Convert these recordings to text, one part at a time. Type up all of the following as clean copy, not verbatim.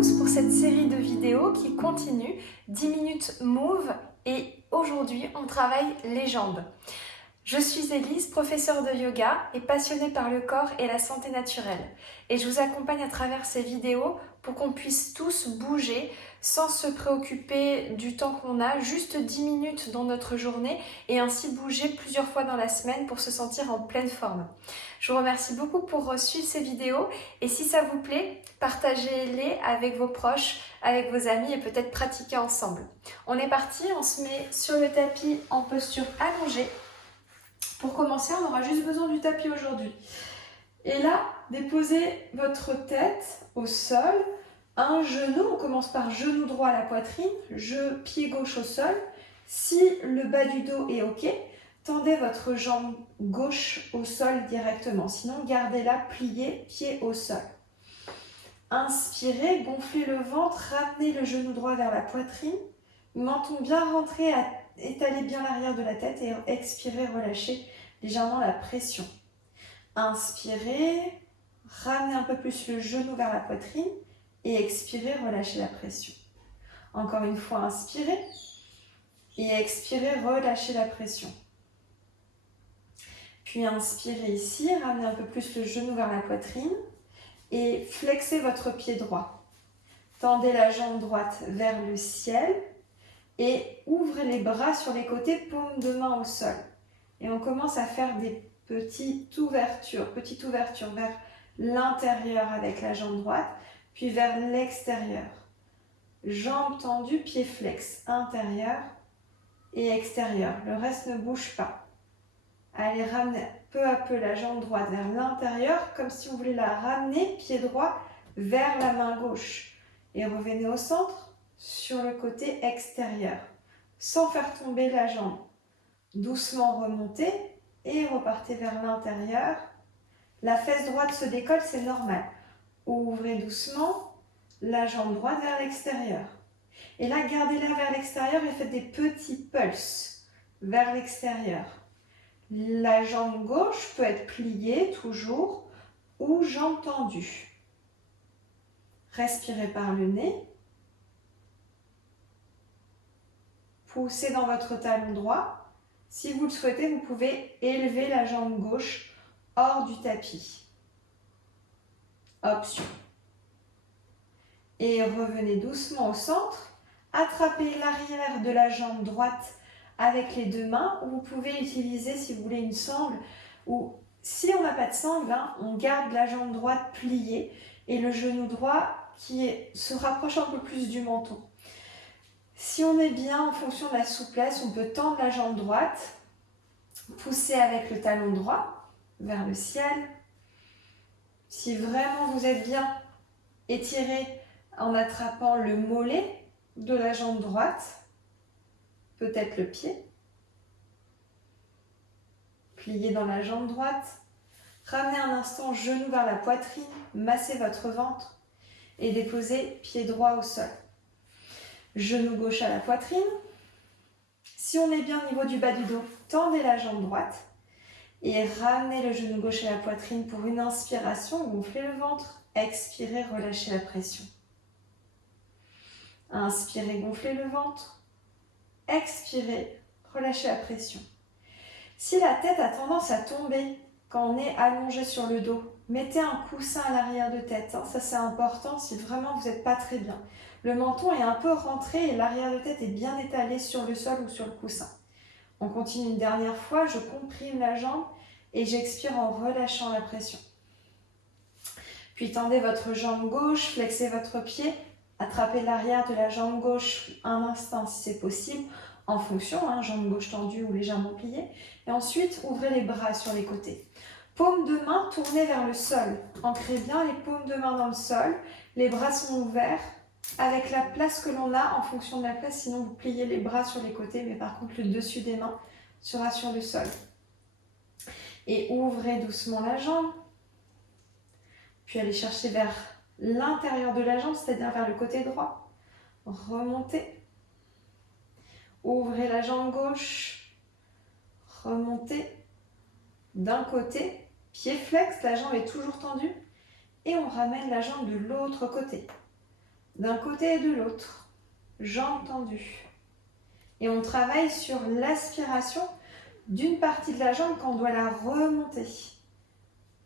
tous pour cette série de vidéos qui continue 10 minutes move et aujourd'hui on travaille les jambes. Je suis Élise, professeure de yoga et passionnée par le corps et la santé naturelle. Et je vous accompagne à travers ces vidéos pour qu'on puisse tous bouger sans se préoccuper du temps qu'on a, juste 10 minutes dans notre journée et ainsi bouger plusieurs fois dans la semaine pour se sentir en pleine forme. Je vous remercie beaucoup pour suivre ces vidéos et si ça vous plaît, partagez-les avec vos proches, avec vos amis et peut-être pratiquer ensemble. On est parti, on se met sur le tapis en posture allongée. Pour commencer, on aura juste besoin du tapis aujourd'hui. Et là, déposez votre tête au sol, un genou, on commence par genou droit à la poitrine, pied gauche au sol. Si le bas du dos est OK, tendez votre jambe gauche au sol directement. Sinon, gardez-la pliée, pied au sol. Inspirez, gonflez le ventre, ramenez le genou droit vers la poitrine. Menton bien rentré, étalez bien l'arrière de la tête et expirez, relâchez légèrement la pression. Inspirez, ramenez un peu plus le genou vers la poitrine et expirez, relâchez la pression. Encore une fois, inspirez et expirez, relâchez la pression. Puis inspirez ici, ramenez un peu plus le genou vers la poitrine et flexez votre pied droit. Tendez la jambe droite vers le ciel et ouvrez les bras sur les côtés, paume de main au sol. Et on commence à faire des petites ouvertures vers l'intérieur avec la jambe droite, puis vers l'extérieur. Jambes tendues, pieds flex, intérieur et extérieur. Le reste ne bouge pas. Allez, ramenez peu à peu la jambe droite vers l'intérieur, comme si on voulait la ramener, pied droit, vers la main gauche. Et revenez au centre, sur le côté extérieur, sans faire tomber la jambe. Doucement remontez et repartez vers l'intérieur. La fesse droite se décolle, c'est normal. Ouvrez doucement la jambe droite vers l'extérieur. Et là, gardez-la vers l'extérieur et faites des petits pulses vers l'extérieur. La jambe gauche peut être pliée toujours ou jambe tendue. Respirez par le nez. Poussez dans votre talon droit. Si vous le souhaitez, vous pouvez élever la jambe gauche hors du tapis. Option. Et revenez doucement au centre. Attrapez l'arrière de la jambe droite avec les deux mains. Ou vous pouvez utiliser, si vous voulez, une sangle. Ou si on n'a pas de sangle, on garde la jambe droite pliée et le genou droit se rapproche un peu plus du menton. Si on est bien en fonction de la souplesse, on peut tendre la jambe droite, pousser avec le talon droit vers le ciel. Si vraiment vous êtes bien, étirez en attrapant le mollet de la jambe droite, peut-être le pied. Pliez dans la jambe droite. Ramenez un instant genou vers la poitrine, massez votre ventre et déposez pied droit au sol. Genou gauche à la poitrine. Si on est bien au niveau du bas du dos, tendez la jambe droite et ramenez le genou gauche à la poitrine pour une inspiration, gonflez le ventre, expirez, relâchez la pression. Inspirez, gonflez le ventre, expirez, relâchez la pression. Si la tête a tendance à tomber quand on est allongé sur le dos, mettez un coussin à l'arrière de tête, ça c'est important si vraiment vous n'êtes pas très bien. Le menton est un peu rentré et l'arrière de tête est bien étalé sur le sol ou sur le coussin. On continue une dernière fois, je comprime la jambe et j'expire en relâchant la pression. Puis tendez votre jambe gauche, flexez votre pied, attrapez l'arrière de la jambe gauche un instant si c'est possible, en fonction, jambe gauche tendue ou légèrement pliée. Et ensuite, ouvrez les bras sur les côtés. Paume de main tournée vers le sol. Ancrez bien les paumes de main dans le sol. Les bras sont ouverts avec la place que l'on a en fonction de la place. Sinon, vous pliez les bras sur les côtés, mais par contre, le dessus des mains sera sur le sol. Et ouvrez doucement la jambe. Puis allez chercher vers l'intérieur de la jambe, c'est-à-dire vers le côté droit. Remontez. Ouvrez la jambe gauche. Remontez. D'un côté, pied flex, la jambe est toujours tendue. Et on ramène la jambe de l'autre côté. d'un côté et de l'autre, jambes tendues. Et on travaille sur l'aspiration d'une partie de la jambe quand on doit la remonter.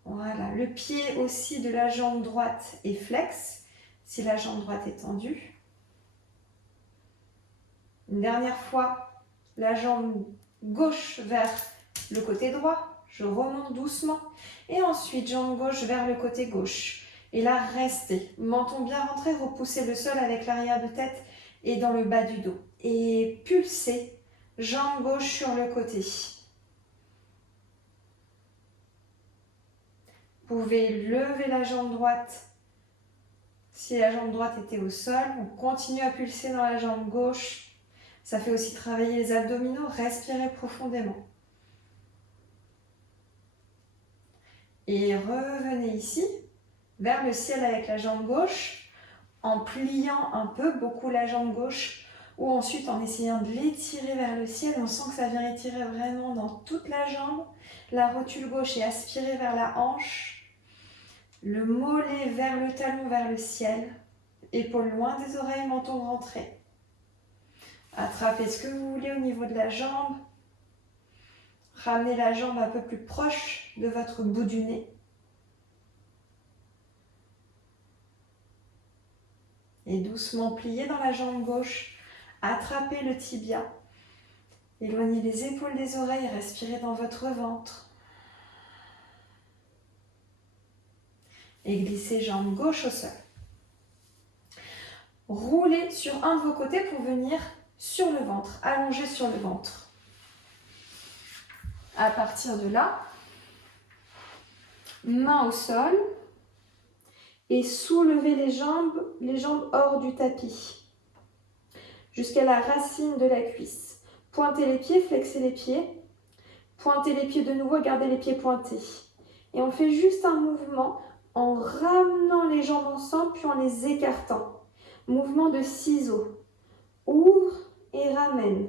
Voilà, le pied aussi de la jambe droite est flex, si la jambe droite est tendue. Une dernière fois, la jambe gauche vers le côté droit, je remonte doucement. Et ensuite, jambe gauche vers le côté gauche. Et là, restez. Menton bien rentré, repoussez le sol avec l'arrière de tête et dans le bas du dos. Et pulsez, jambe gauche sur le côté. Vous pouvez lever la jambe droite si la jambe droite était au sol. On continue à pulser dans la jambe gauche. Ça fait aussi travailler les abdominaux. Respirez profondément. Et revenez ici, vers le ciel avec la jambe gauche, en pliant un peu, beaucoup la jambe gauche, ou ensuite en essayant de l'étirer vers le ciel. On sent que ça vient étirer vraiment dans toute la jambe. La rotule gauche est aspirée vers la hanche. Le mollet vers le talon, vers le ciel. Épaules loin des oreilles, menton rentré. Attrapez ce que vous voulez au niveau de la jambe. Ramenez la jambe un peu plus proche de votre bout du nez. Et doucement pliez dans la jambe gauche. Attrapez le tibia. Éloignez les épaules des oreilles. Respirez dans votre ventre. Et glissez jambe gauche au sol. Roulez sur un de vos côtés pour venir sur le ventre, allongé sur le ventre. À partir de là, main au sol et soulevez les jambes hors du tapis jusqu'à la racine de la cuisse. Pointez les pieds, flexez les pieds. Pointez les pieds de nouveau, gardez les pieds pointés. Et on fait juste un mouvement en ramenant les jambes ensemble puis en les écartant. Mouvement de ciseaux. Ouvre et ramène.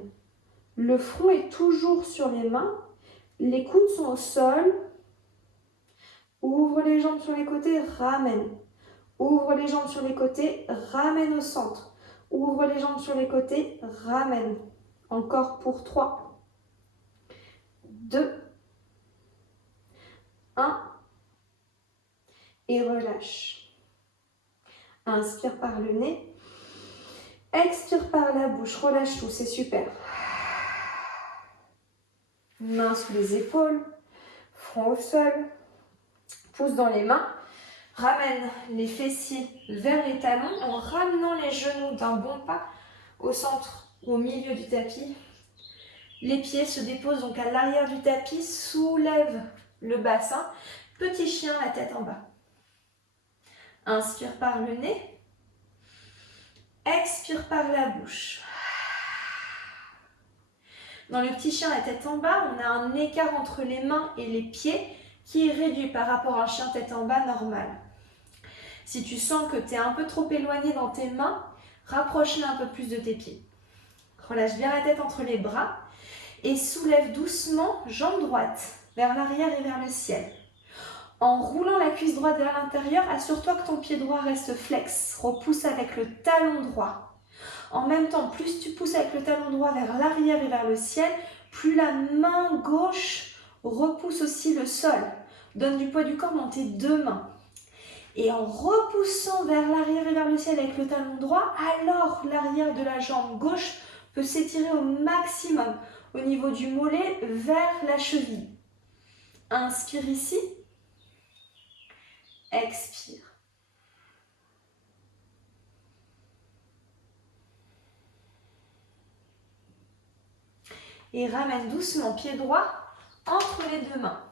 Le front est toujours sur les mains. Les coudes sont au sol. Ouvre les jambes sur les côtés, ramène. Ouvre les jambes sur les côtés, ramène au centre. Ouvre les jambes sur les côtés, ramène. Encore pour 3, 2, 1. Et relâche. Inspire par le nez. Expire par la bouche. Relâche tout, c'est super. Mains sous les épaules. Front au sol. Pouce dans les mains. Ramène les fessiers vers les talons en ramenant les genoux d'un bon pas au centre, au milieu du tapis. Les pieds se déposent donc à l'arrière du tapis. Soulève le bassin. Petit chien, la tête en bas. Inspire par le nez. Expire par la bouche. Dans le petit chien, la tête en bas, on a un écart entre les mains et les pieds qui est réduit par rapport à un chien tête en bas normal. Si tu sens que tu es un peu trop éloigné dans tes mains, rapproche-les un peu plus de tes pieds. Relâche bien la tête entre les bras et soulève doucement jambe droite vers l'arrière et vers le ciel. En roulant la cuisse droite vers l'intérieur, assure-toi que ton pied droit reste flex. Repousse avec le talon droit. En même temps, plus tu pousses avec le talon droit vers l'arrière et vers le ciel, plus la main gauche repousse aussi le sol. Donne du poids du corps dans tes deux mains. Et en repoussant vers l'arrière et vers le ciel avec le talon droit, alors l'arrière de la jambe gauche peut s'étirer au maximum au niveau du mollet vers la cheville. Inspire ici. Expire. Et ramène doucement pied droit entre les deux mains,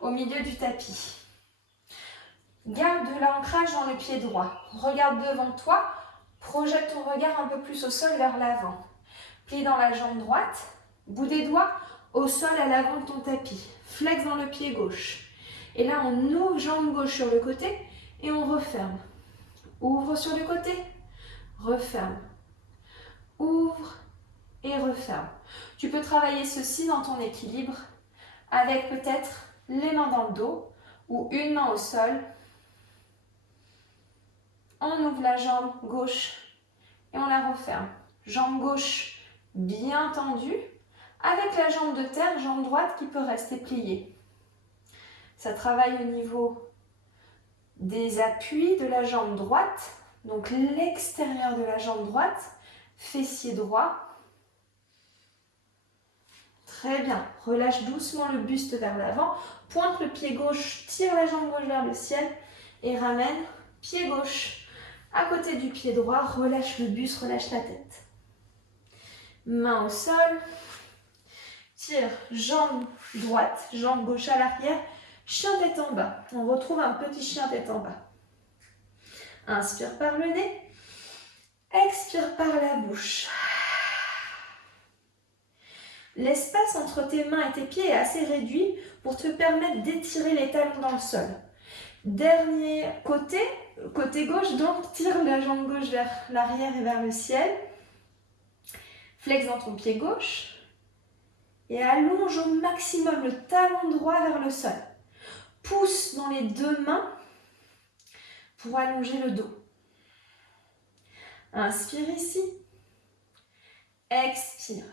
au milieu du tapis. Garde de l'ancrage dans le pied droit. Regarde devant toi. Projette ton regard un peu plus au sol vers l'avant. Plie dans la jambe droite. Bout des doigts au sol à l'avant de ton tapis. Flex dans le pied gauche. Et là, on ouvre jambe gauche sur le côté et on referme. Ouvre sur le côté. Referme. Ouvre et referme. Tu peux travailler ceci dans ton équilibre avec peut-être les mains dans le dos ou une main au sol On ouvre la jambe gauche et on la referme. Jambe gauche bien tendue, avec la jambe de terre, jambe droite qui peut rester pliée. Ça travaille au niveau des appuis de la jambe droite, donc l'extérieur de la jambe droite, fessier droit. Très bien, relâche doucement le buste vers l'avant, pointe le pied gauche, tire la jambe gauche vers le ciel et ramène pied gauche à côté du pied droit, relâche le buste, relâche la tête. Main au sol, tire jambe droite, jambe gauche à l'arrière, chien tête en bas. On retrouve un petit chien tête en bas. Inspire par le nez, expire par la bouche. L'espace entre tes mains et tes pieds est assez réduit pour te permettre d'étirer les talons dans le sol. Dernier côté, côté gauche, donc tire la jambe gauche vers l'arrière et vers le ciel. Flex dans ton pied gauche et allonge au maximum le talon droit vers le sol. Pousse dans les deux mains pour allonger le dos. Inspire ici, expire.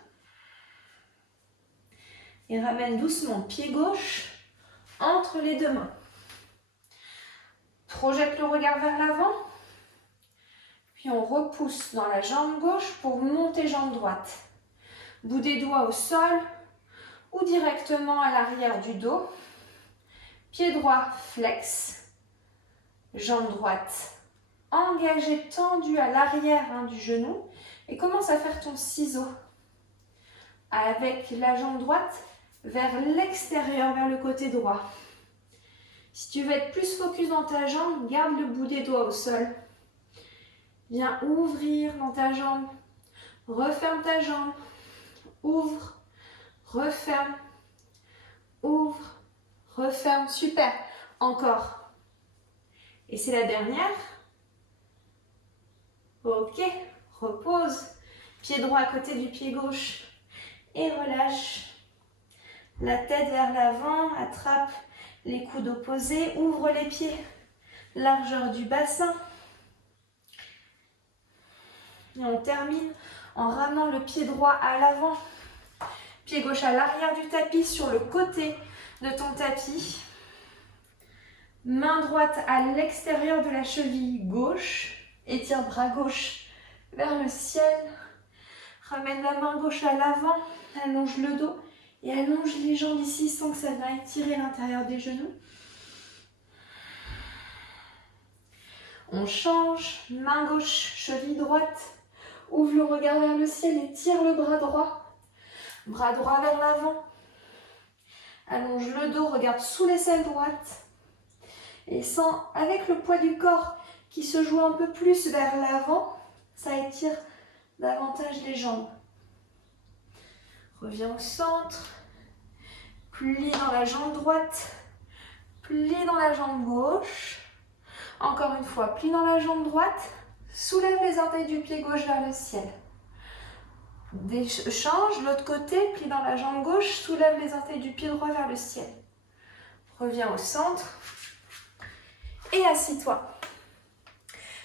Et ramène doucement pied gauche entre les deux mains. Projette le regard vers l'avant. Puis on repousse dans la jambe gauche pour monter jambe droite. Bout des doigts au sol ou directement à l'arrière du dos. Pied droit flex. Jambe droite engagée, tendue à l'arrière du genou. Et commence à faire ton ciseau. Avec la jambe droite vers l'extérieur, vers le côté droit. Si tu veux être plus focus dans ta jambe, garde le bout des doigts au sol. Viens ouvrir dans ta jambe. Referme ta jambe. Ouvre, referme, ouvre, referme. Super. Encore. Et c'est la dernière. Ok. Repose. Pied droit à côté du pied gauche. Et relâche. La tête vers l'avant, attrape les coudes opposés, ouvre les pieds, largeur du bassin. Et on termine en ramenant le pied droit à l'avant, pied gauche à l'arrière du tapis, sur le côté de ton tapis. Main droite à l'extérieur de la cheville gauche, étire bras gauche vers le ciel. Ramène la main gauche à l'avant, allonge le dos. Et allonge les jambes ici sans que ça vienne étirer l'intérieur des genoux. On change. Main gauche, cheville droite. Ouvre le regard vers le ciel et tire le bras droit. Bras droit vers l'avant. Allonge le dos, regarde sous l'aisselle droite. Et sens avec le poids du corps qui se joue un peu plus vers l'avant, ça étire davantage les jambes. Reviens au centre, plie dans la jambe droite, plie dans la jambe gauche. Encore une fois, plie dans la jambe droite, soulève les orteils du pied gauche vers le ciel. Change, l'autre côté, plie dans la jambe gauche, soulève les orteils du pied droit vers le ciel. Reviens au centre et assis-toi.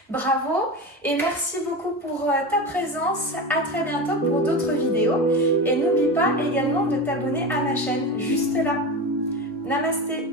Bravo et merci beaucoup pour ta présence. À très bientôt pour d'autres vidéos. Et n'oublie pas également de t'abonner à ma chaîne juste là. Namasté.